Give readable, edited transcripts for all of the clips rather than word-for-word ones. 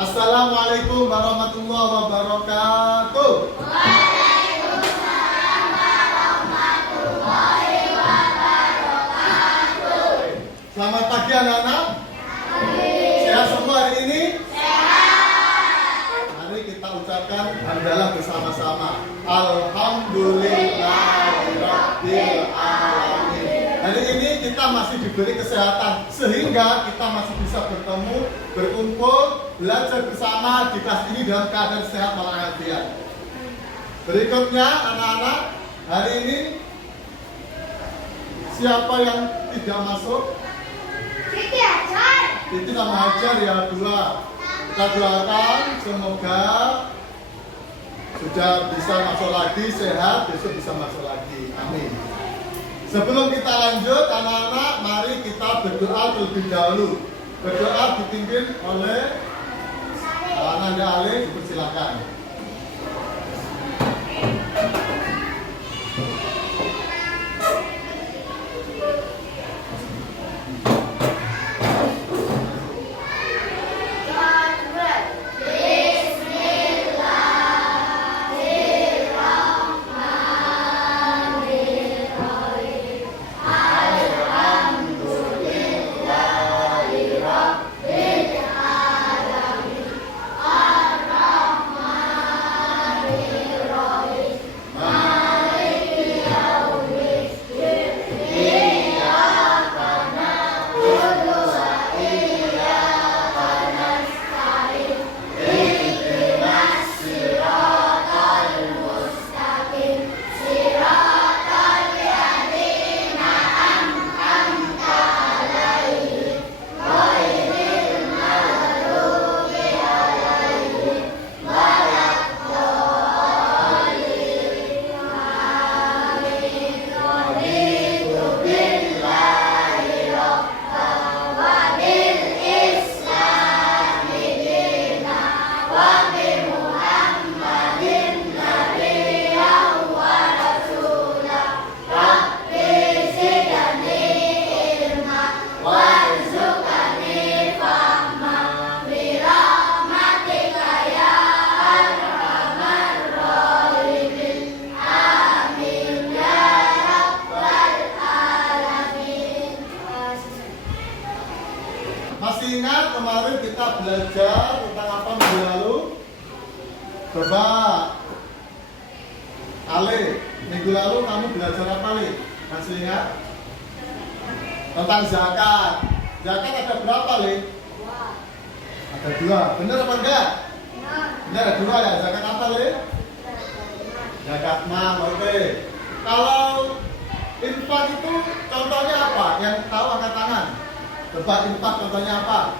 Assalamualaikum warahmatullahi wabarakatuh. Waalaikumsalam warahmatullahi wabarakatuh. Selamat pagi anak-anak. Sehat semua hari ini? Sehat. Mari kita ucapkan hamdalah bersama-sama. Alhamdulillahirabbil alamin. Hari ini kita masih diberi kesehatan sehingga kita masih bisa bertemu, berkumpul, belajar bersama di kelas ini dalam keadaan sehat walafiat. Berikutnya anak-anak, hari ini siapa yang tidak masuk? Siti Hajar. Itu sama Hajar ya, dua. Kita doakan semoga sudah bisa masuk lagi, sehat, besok bisa masuk lagi. Amin. Sebelum kita lanjut anak-anak, mari kita berdoa terlebih dahulu. Berdoa dipimpin oleh Ananda Ali, dipersilakan. Masih ingat kemarin kita belajar tentang apa minggu lalu? Coba Ale, minggu lalu kamu belajar apa nih? Masih ingat? Tentang zakat. Zakat ada berapa nih? Ada dua. Benar apa enggak? Benar ada dua ya. Zakat apa nih? Zakat mal. Oke. Kalau infak itu contohnya apa? Yang tahu angkat tangan. Coba infak contohnya apa?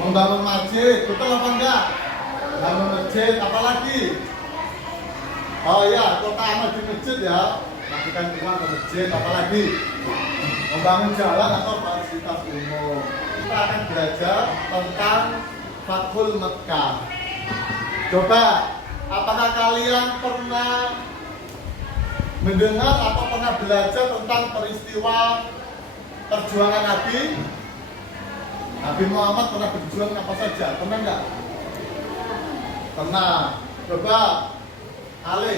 Membangun masjid, betul apa enggak? Membangun masjid, apa lagi? Oh iya, kota amal di masjid ya. Masukkan uang ke masjid, apa lagi? Membangun jalan atau fasilitas umum. Kita akan belajar tentang Fathul Mekkah. Coba, apakah kalian pernah mendengar atau pernah belajar tentang peristiwa perjuangan Nabi Muhammad pernah berjuang apa saja? Pernah enggak? Pernah. Coba Ale,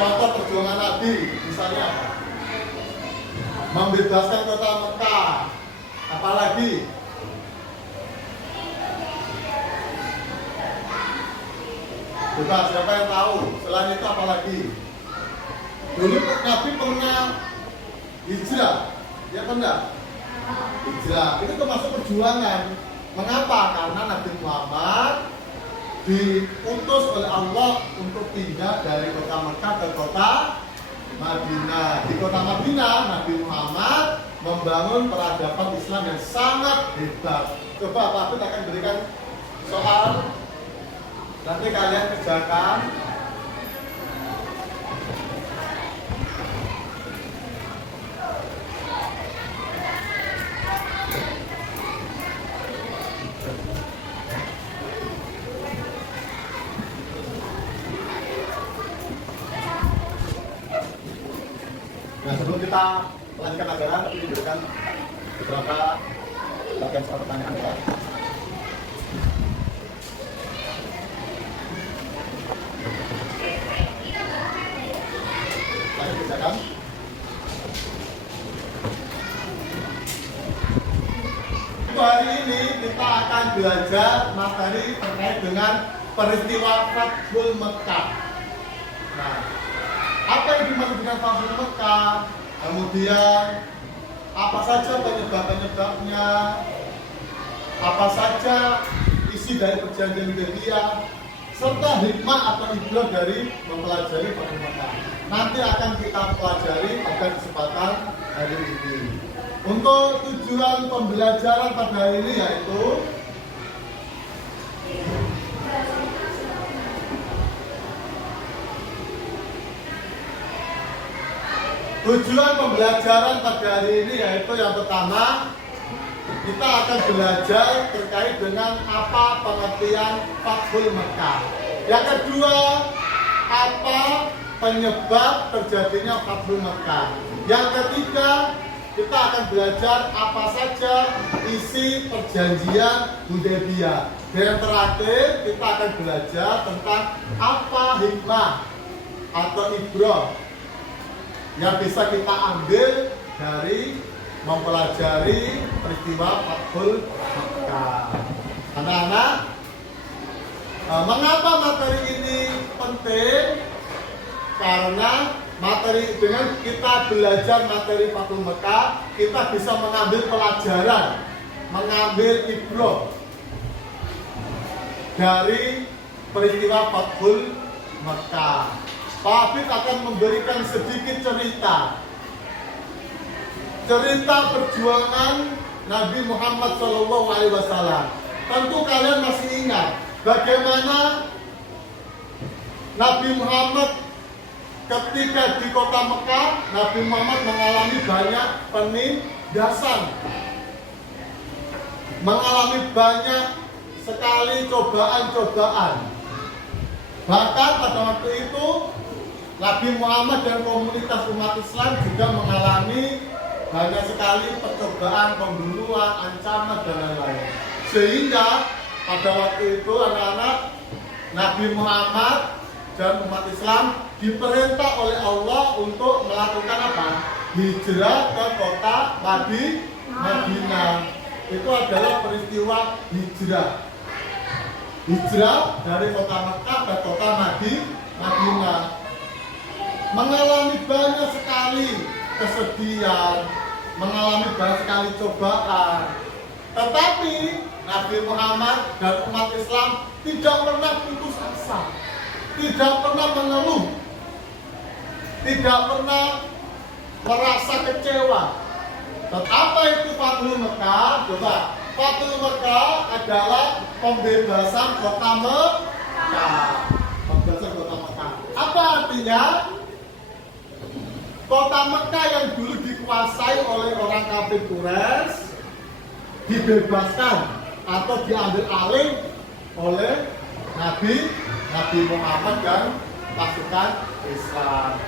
contoh perjuangan Nabi misalnya apa? Membebaskan kota Mekah. Apalagi? Coba siapa yang tahu? Selain itu apalagi? Dulu Nabi pernah hijrah, ya kan enggak? Hijrah, itu termasuk perjuangan. Mengapa? Karena Nabi Muhammad diutus oleh Allah untuk pindah dari kota Mekah ke kota Madinah. Di kota Madinah, Nabi Muhammad membangun peradaban Islam yang sangat hebat. Coba Pak Abid akan berikan soal, nanti kalian kerjakan. Nah, sebelum kita lanjutkan ajaran, tapi diberikan beberapa bagian soal pertanyaan ya. Ayo kerjakan. Hari ini kita akan belajar materi terkait dengan peristiwa Fathul Mekkah. Nah, apa yang dimaksud dengan Fathul Mekkah? Kemudian apa saja penyebab-penyebabnya? Apa saja isi dari perjanjian Hudaybiyah? Serta hikmah atau ibrah dari mempelajari Fathul Mekkah. Nanti akan kita pelajari pada kesempatan hari ini. Untuk tujuan pembelajaran pada hari ini yaitu yang pertama, kita akan belajar terkait dengan apa pengertian Fathul Mekkah. Yang kedua, apa penyebab terjadinya Fathul Mekkah. Yang ketiga, kita akan belajar apa saja isi perjanjian Hudaybiyah. Dan yang terakhir, kita akan belajar tentang apa hikmah atau ibrah yang bisa kita ambil dari mempelajari peristiwa Fathul Mekkah. Anak-anak, mengapa materi ini penting? Karena dengan kita belajar materi Fathul Mekkah, kita bisa mengambil pelajaran, mengambil ibrah dari peristiwa Fathul Mekkah. Pak Habib akan memberikan sedikit cerita perjuangan Nabi Muhammad SAW. Tentu kalian masih ingat bagaimana Nabi Muhammad ketika di kota Mekah, Nabi Muhammad mengalami banyak penindasan, mengalami banyak sekali cobaan-cobaan. Bahkan pada waktu itu Nabi Muhammad dan komunitas umat Islam juga mengalami banyak sekali percobaan, pembunuhan, ancaman dan lain-lain. Sehingga pada waktu itu anak-anak, Nabi Muhammad dan umat Islam diperintah oleh Allah untuk melakukan apa? Hijrah ke kota Madinah. Itu adalah peristiwa hijrah. Hijrah dari kota Mekah ke kota Madinah. Mengalami banyak sekali kesedihan, mengalami banyak sekali cobaan. Tetapi Nabi Muhammad dan umat Islam tidak pernah putus asa, tidak pernah mengeluh, tidak pernah merasa kecewa. Dan apa itu Fathul Mekkah? Coba, Fathul Mekkah adalah pembebasan kota Mekah. Pembebasan kota Mekah. Apa artinya? Kota Mekah yang dulu dikuasai oleh orang kafir Quraisy dibebaskan atau diambil alih oleh Nabi Muhammad dan pasukan Islam.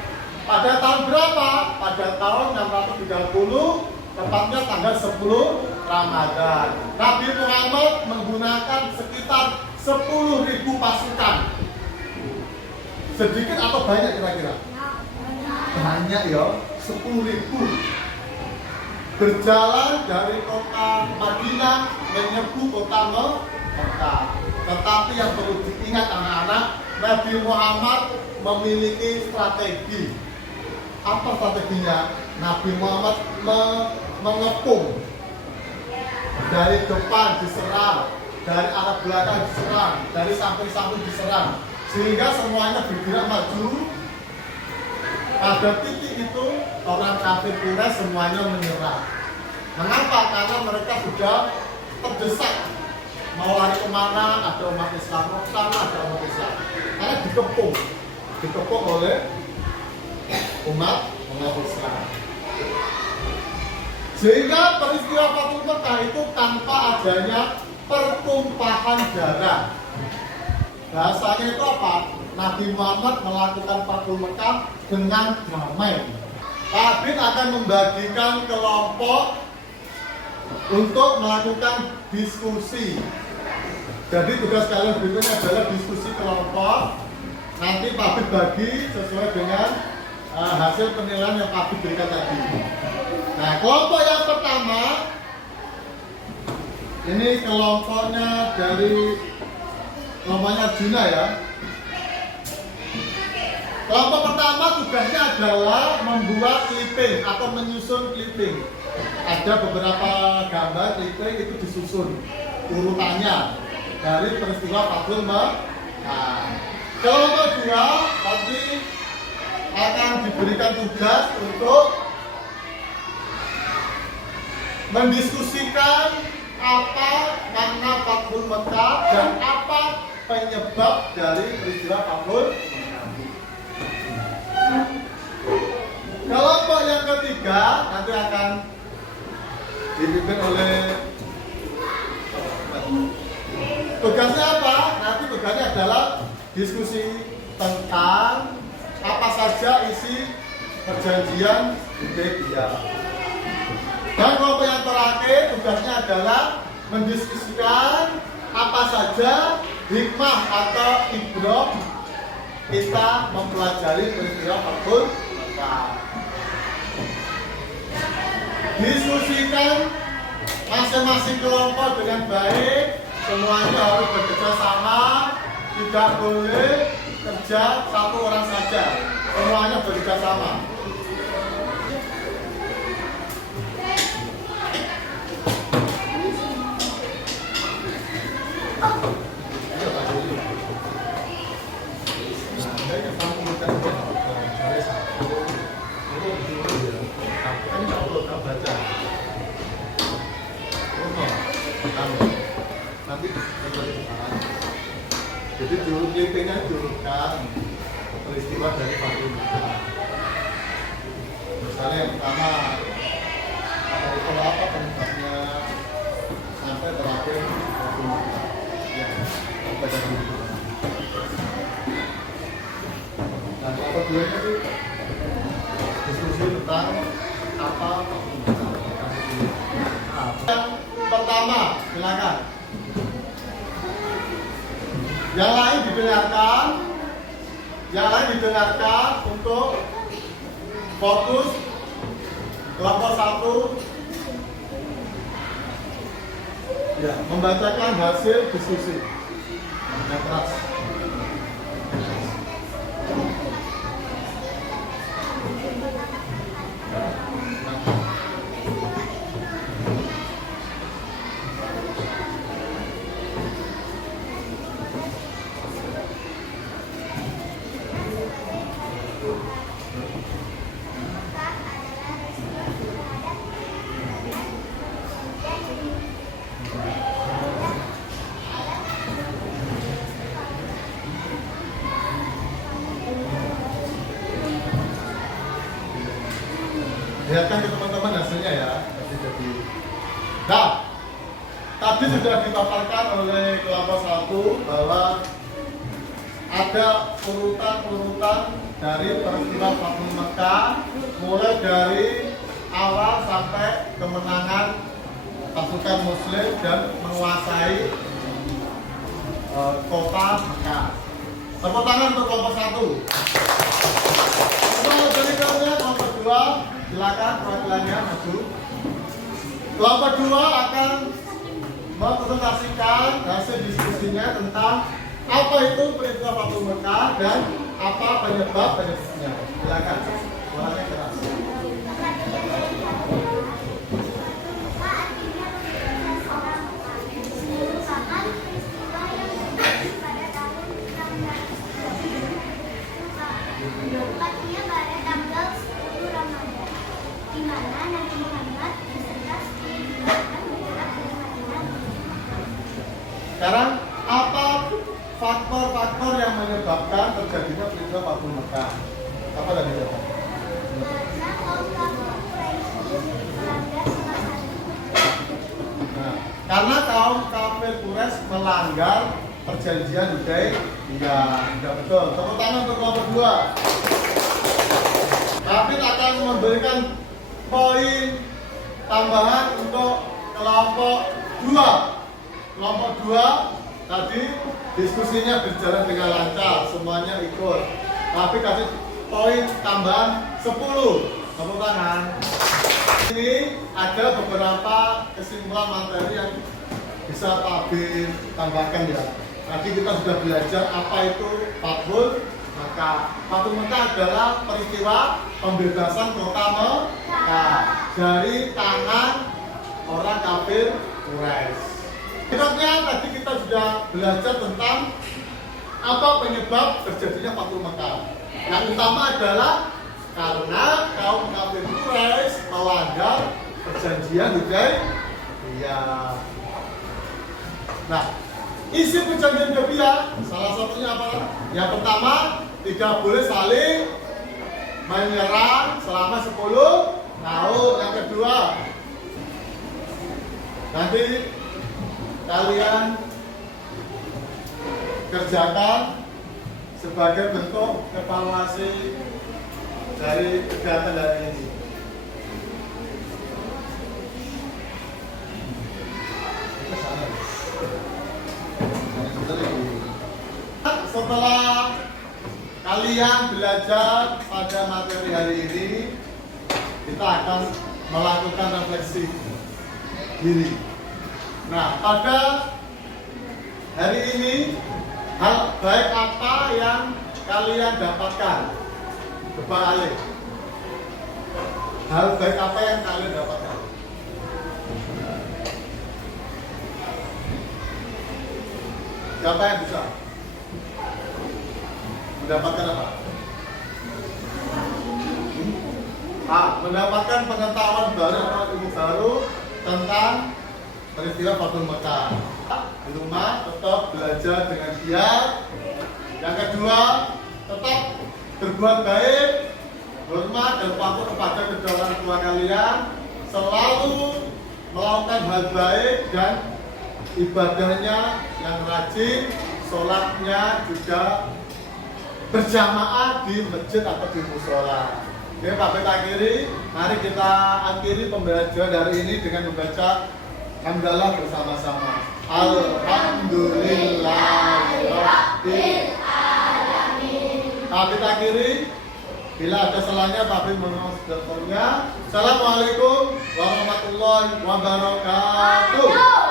Pada tahun berapa? Pada tahun 630, tepatnya tanggal 10 Ramadan. Nabi Muhammad menggunakan sekitar 10.000 pasukan. Sedikit atau banyak kira-kira? Banyak ya, 10.000. Berjalan dari kota Madinah menyerbu kota Mekah. Tetapi yang perlu diingat anak-anak, Nabi Muhammad memiliki strategi. Apa strateginya? Nabi Muhammad mengepung. Dari depan diserang, dari arah belakang diserang, dari samping-samping diserang, sehingga semuanya bergerak maju. Pada titik itu orang kafir Quraisy semuanya menyerah. Mengapa? Karena mereka sudah terdesak. Mau lari kemana? Ada umat Islam, mau kesana ada umat Islam. Karena dikepung oleh umat Islam. Sehingga peristiwa Fathul Mekkah itu tanpa adanya pertumpahan darah. Bahasanya itu apa? Nabi Muhammad melakukan Fathul Mekkah dengan damai. Pak Habib akan membagikan kelompok untuk melakukan diskusi. Jadi tugas kalian berikutnya adalah diskusi kelompok. Nanti Pak Bib bagi sesuai dengan hasil penilaian yang Pak Bib berikan tadi. Nah, kelompok yang pertama ini kelompoknya dari kelompoknya Juna ya. Kelompok pertama tugasnya adalah membuat clipping atau menyusun clipping. Ada beberapa gambar clipping itu disusun urutannya dari peristiwa Fathul Mekah. Kelompok dua nanti akan diberikan tugas untuk mendiskusikan apa makna Fathul Mekah dan apa penyebab dari peristiwa Fathul Mekah. Kelompok yang ketiga nanti akan dipimpin oleh tugasnya apa? Nanti tugasnya adalah diskusi tentang apa saja isi perjanjian Hudaybiyah. Dan kelompok yang terakhir tugasnya adalah mendiskusikan apa saja hikmah atau ibrah kita mempelajari peristiwa Fathul Mekah. Diskusikan masing-masing kelompok dengan baik, semuanya harus bekerja sama, tidak boleh kerja satu orang saja, semuanya bekerja sama. Jadi dulu clippingnya diurutkan peristiwa dari Fathul Mekah. Misalnya yang pertama apa penyebabnya sampai terakhir Fathul Mekah. Ya, baca dulu. Nah, kelompok dua itu diskusi tentang apa Fathul Mekah. Nah, yang pertama, silakan. Yang lain didengarkan untuk fokus kelompok satu ya, membacakan hasil diskusi yang keras. Lihatkan ke teman-teman hasilnya ya. Nah, tadi sudah dipaparkan oleh kelompok satu bahwa ada urutan-urutan dari peristiwa Fathul Mekah, mulai dari awal sampai kemenangan pasukan Muslim dan menguasai kota Mekah. Tepuk tangan untuk kelompok satu. Berikutnya kelompok dua. Silakan perwakilannya maju. Kelompok dua akan mempresentasikan hasil diskusinya tentang apa itu peristiwa Fathul Mekah dan apa penyebabnya. Silakan. Suaranya keras. Tepatnya pada tanggal 10 Ramadan, di mana Nabi Muhammad beserta istrinya menetap di Madinah. Sekarang apa faktor-faktor yang menyebabkan terjadinya peristiwa Fathul Mekah? Apa tadi jawaban? Karena kaum kafir Quraisy melanggar salah satu. Nah, karena kaum kafir Quraisy melanggar perjanjian Hudaybiyah. Tidak betul. Tepuk tangan untuk kelompok dua. Kafir akan memberikan poin tambahan untuk kelompok 2 tadi diskusinya berjalan dengan lancar, semuanya ikut. Tapi kasih poin tambahan 10. Tepuk tangan. Ini ada beberapa kesimpulan materi yang bisa Tabir tambahkan ya. Tadi kita sudah belajar apa itu Fathul Makkah. Fathul Makkah adalah peristiwa pembebasan kota Mekah dari tangan orang kafir Quraisy. Berikutnya tadi kita sudah belajar tentang apa penyebab terjadinya Fathul Makkah. Yang utama adalah karena kaum kafir Quraisy melanggar perjanjian Hudaybiyah. Nah, isi perjanjian Hudaybiyah salah satunya apa? Yang pertama, tidak boleh saling menyerang selama 10 tahun. Yang kedua, nanti kalian kerjakan sebagai bentuk evaluasi dari kegiatan hari ini. Setelah kalian belajar pada materi hari ini, kita akan melakukan refleksi diri. Nah, pada hari ini, hal baik apa yang kalian dapatkan? Coba alih. Hal baik apa yang kalian dapatkan? Siapa yang bisa? Mendapatkan apa? Mendapatkan pengetahuan baru atau ilmu baru tentang peristiwa Fathul Makkah. Di rumah tetap belajar dengan giat. Yang kedua, tetap berbuat baik, hormat dan patuh kepada kedua orang tua kalian. Selalu melakukan hal baik dan ibadahnya yang rajin, sholatnya juga berjamaah di masjid atau di musola. Oke, Pak Beta akhiri. Mari kita akhiri pembelajaran hari ini dengan membaca hamdalah bersama-sama. Alhamdulillahirabbil alamin. Pak Beta akhiri. Bila ada salahnya, Pak Beta mohon maaf. Assalamualaikum warahmatullahi wabarakatuh.